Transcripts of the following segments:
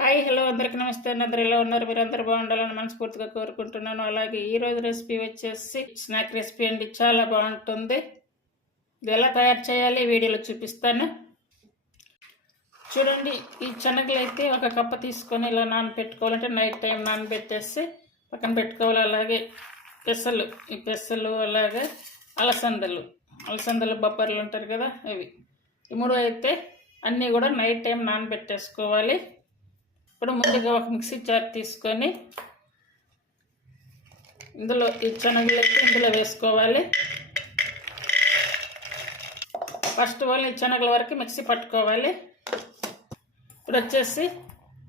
Hi hello అందరికీ నమస్తే అండి. అందరు ఎలా ఉన్నారు? మీరు అందరు బాగుండాలని మనస్ఫూర్తిగా కోరుకుంటున్నాను. అలాగే ఈరోజు రెసిపీ వచ్చేసి స్నాక్ రెసిపీ అండి. చాలా బాగుంటుంది. ఇది ఎలా తయారు చేయాలి వీడియోలో చూపిస్తాను. చూడండి, ఈ శనగలు అయితే ఒక కప్పు తీసుకొని ఇలా నానబెట్టుకోవాలంటే నైట్ టైం నానబెట్టేసి పక్కన పెట్టుకోవాలి. అలాగే ఈ పెసలు అలాగే అలసందలు బొబ్బర్లు ఉంటారు కదా, ఇవి ఈ మూడు అయితే అన్నీ కూడా నైట్ టైం నానబెట్టేసుకోవాలి. ఇప్పుడు ముందుగా ఒక మిక్సీ జార్ తీసుకొని ఇందులో ఈ శనగలు ఇందులో వేసుకోవాలి. ఫస్ట్ వాళ్ళు ఈ శనగల వరకు మిక్సీ పట్టుకోవాలి. ఇప్పుడు వచ్చేసి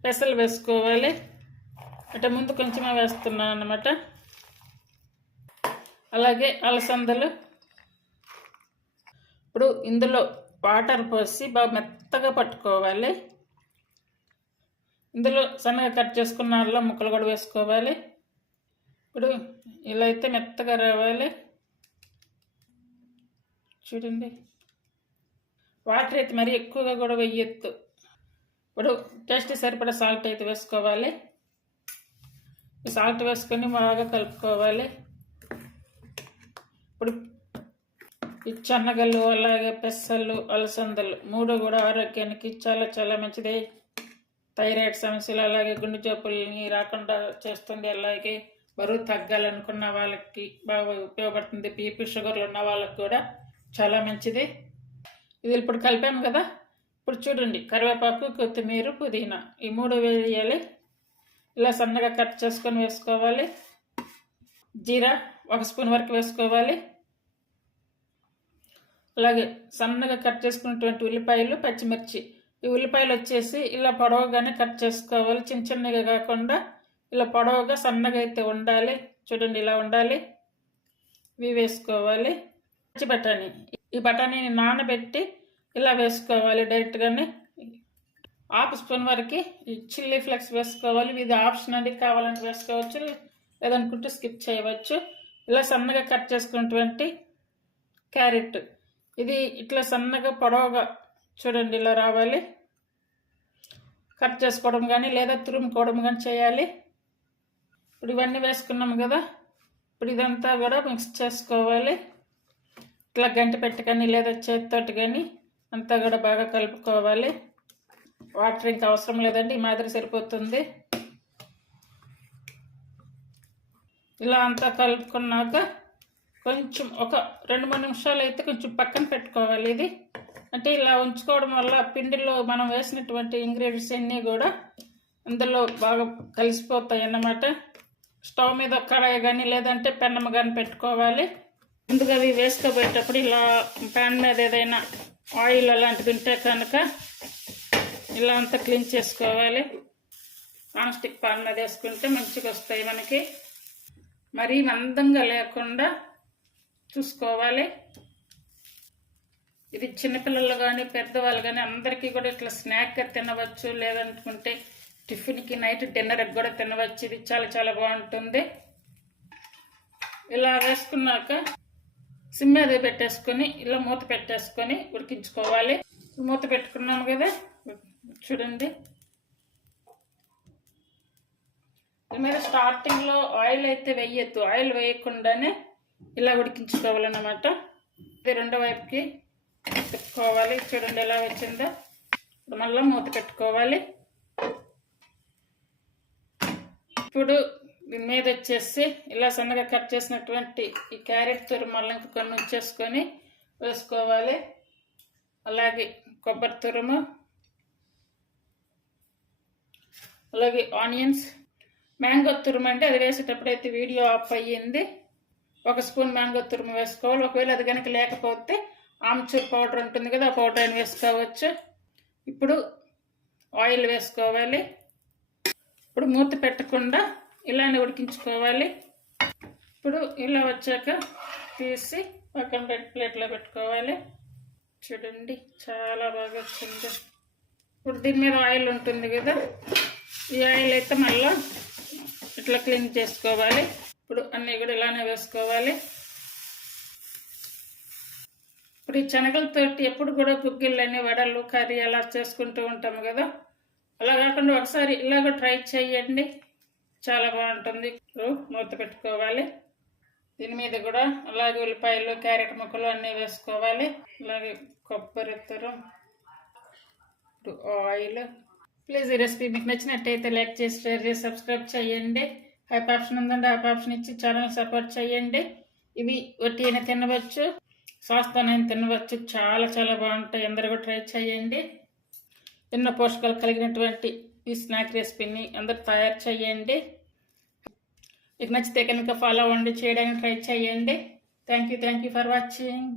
పెసలు వేసుకోవాలి. అంటే ముందు కొంచెమే వేస్తున్నాను అన్నమాట. అలాగే అలసందలు. ఇప్పుడు ఇందులో వాటర్ పోసి బాగా మెత్తగా పట్టుకోవాలి. ఇందులో సన్నగా కట్ చేసుకున్న అల్లం ముక్కలు కూడా వేసుకోవాలి. ఇప్పుడు ఇలా అయితే మెత్తగా రావాలి. చూడండి, వాటర్ అయితే మరీ ఎక్కువగా కూడా వేయొద్దు. ఇప్పుడు టేస్ట్ సరిపడా సాల్ట్ అయితే వేసుకోవాలి. ఈ సాల్ట్ వేసుకొని బాగా కలుపుకోవాలి. ఇప్పుడు ఈ శనగలు అలాగే పెసలు అలసందలు మూడు కూడా ఆరోగ్యానికి చాలా చాలా మంచిది. థైరాయిడ్ సమస్యలు అలాగే గుండె జబ్బుల్ని రాకుండా చేస్తుంది. అలాగే బరువు తగ్గాలనుకున్న వాళ్ళకి బాగా ఉపయోగపడుతుంది. బీపీ షుగర్లు ఉన్న వాళ్ళకి కూడా చాలా మంచిది. ఇది ఇప్పుడు కలిపాము కదా. ఇప్పుడు చూడండి, కరివేపాకు కొత్తిమీర పుదీనా ఈ మూడు వేయాలి. ఇలా సన్నగా కట్ చేసుకొని వేసుకోవాలి. జీరా 1 స్పూన్ వరకు వేసుకోవాలి. అలాగే సన్నగా కట్ చేసుకున్నటువంటి ఉల్లిపాయలు పచ్చిమిర్చి. ఈ ఉల్లిపాయలు వచ్చేసి ఇలా పొడవుగానే కట్ చేసుకోవాలి. చిన్న చిన్నగా కాకుండా ఇలా పొడవుగా సన్నగా అయితే ఉండాలి. చూడండి, ఇలా ఉండాలి. ఇవి వేసుకోవాలి. పచ్చి బఠానీ, ఈ బఠానీని నానబెట్టి ఇలా వేసుకోవాలి. డైరెక్ట్గానే 1/2 స్పూన్ వరకు ఈ చిల్లీ ఫ్లేక్స్ వేసుకోవాలి. ఇది ఆప్షనల్, కావాలంటే వేసుకోవచ్చు, లేదనుకుంటే స్కిప్ చేయవచ్చు. ఇలా సన్నగా కట్ చేసుకున్నటువంటి క్యారెట్, ఇది ఇట్లా సన్నగా పొడవుగా చూడండి ఇలా రావాలి. కట్ చేసుకోవడం కానీ లేదా తురుముకోవడం కానీ చేయాలి. ఇప్పుడు ఇవన్నీ వేసుకున్నాం కదా. ఇప్పుడు ఇదంతా కూడా మిక్స్ చేసుకోవాలి. ఇట్లా గంటి పెట్టి కానీ లేదా చేతితోటి కానీ అంతా కూడా బాగా కలుపుకోవాలి. వాటర్ ఇంకా అవసరం లేదండి, ఈ మాదిరి సరిపోతుంది. ఇలా అంతా కలుపుకున్నాక కొంచెం ఒక 2-3 నిమిషాలు అయితే కొంచెం పక్కన పెట్టుకోవాలి. ఇది అంటే ఇలా ఉంచుకోవడం వల్ల పిండిలో మనం వేసినటువంటి ఇంగ్రీడియంట్స్ అన్నీ కూడా అందులో బాగా కలిసిపోతాయి అన్నమాట. స్టవ్ మీద కడాయి కానీ లేదంటే పెన్నం కానీ పెట్టుకోవాలి. ముందుగా అవి వేసుకోబోయేటప్పుడు ఇలా ప్యాన్ మీద ఏదైనా ఆయిల్ అలాంటిది ఉంటే కనుక ఇలా అంతా క్లీన్ చేసుకోవాలి. నాన్ స్టిక్ పాన్ మీద వేసుకుంటే మంచిగా వస్తాయి మనకి. మరీ మందంగా లేకుండా చూసుకోవాలి. ఇది చిన్నపిల్లలు కానీ పెద్దవాళ్ళు కానీ అందరికీ కూడా ఇట్లా స్నాక్గా తినవచ్చు, లేదనుకుంటే టిఫిన్కి నైట్ డిన్నర్కి కూడా తినవచ్చు. ఇది చాలా చాలా బాగుంటుంది. ఇలా వేసుకున్నాక సిమ్ మీద పెట్టేసుకొని ఇలా మూత పెట్టేసుకొని ఉడికించుకోవాలి. మూత పెట్టుకున్నాము కదా, చూడండి. దీని మీద స్టార్టింగ్లో ఆయిల్ అయితే వేయద్దు. ఆయిల్ వేయకుండానే ఇలా ఉడికించుకోవాలన్నమాట. ఇది రెండో వైపుకి పెట్టుకోవాలి. చూడండి ఎలా వచ్చిందో. ఇప్పుడు మళ్ళీ మూత పెట్టుకోవాలి. ఇప్పుడు దీని మీద వచ్చేసి ఇలా సన్నగా కట్ చేసినటువంటి ఈ క్యారెట్ తురుము మళ్ళీ కొన్ని ఉంచేసుకొని వేసుకోవాలి. అలాగే కొబ్బరి తురుము, అలాగే ఆనియన్స్, మ్యాంగో తురుము అంటే అది వేసేటప్పుడు అయితే వీడియో ఆఫ్ అయ్యింది. 1 స్పూన్ మ్యాంగో తురుము వేసుకోవాలి. ఒకవేళ అది కనుక లేకపోతే ఆమ్చూర్ పౌడర్ ఉంటుంది కదా, ఆ పౌడర్ అని వేసుకోవచ్చు. ఇప్పుడు ఆయిల్ వేసుకోవాలి. ఇప్పుడు మూత పెట్టకుండా ఇలానే ఉడికించుకోవాలి. ఇప్పుడు ఇలా వచ్చాక తీసి పక్కన ప్లేట్లో పెట్టుకోవాలి. చూడండి, చాలా బాగా వచ్చింది. ఇప్పుడు దీని మీద ఆయిల్ ఉంటుంది కదా, ఈ ఆయిల్ అయితే మళ్ళీ ఇట్లా క్లీన్ చేసుకోవాలి. ఇప్పుడు అన్నీ కూడా ఇలానే వేసుకోవాలి. ఇప్పుడు ఈ శనగలతోటి ఎప్పుడు కూడా గుగ్గిళ్ళని వడలు కర్రీ అలా చేసుకుంటూ ఉంటాము కదా, అలా కాకుండా ఒకసారి ఇలాగ ట్రై చేయండి, చాలా బాగుంటుంది. మూత పెట్టుకోవాలి. దీని మీద కూడా అలాగే ఉల్లిపాయలు, క్యారెట్ ముక్కలు అన్నీ వేసుకోవాలి. అలాగే కొబ్బరి తురం, ఆయిల్. ప్లీజ్ ఈ రెసిపీ మీకు నచ్చినట్టయితే లైక్ చేసి, షేర్ చేసి, సబ్స్క్రైబ్ చేయండి. హైప్ ఆప్షన్ ఉందండి, హైప్ ఆప్షన్ ఇచ్చి ఛానల్ సపోర్ట్ చేయండి. ఇవి వట్టి అయినా తినవచ్చు, సాస్తోనైనా తినవచ్చు. చాలా చాలా బాగుంటాయి. అందరూ కూడా ట్రై చేయండి. ఎన్నో పోషకాలు కలిగినటువంటి ఈ స్నాక్ రెసిపీని అందరూ తయారు చేయండి. మీకు నచ్చితే కనుక ఫాలో అవ్వండి, చేయడానికి ట్రై చేయండి. Thank you for watching.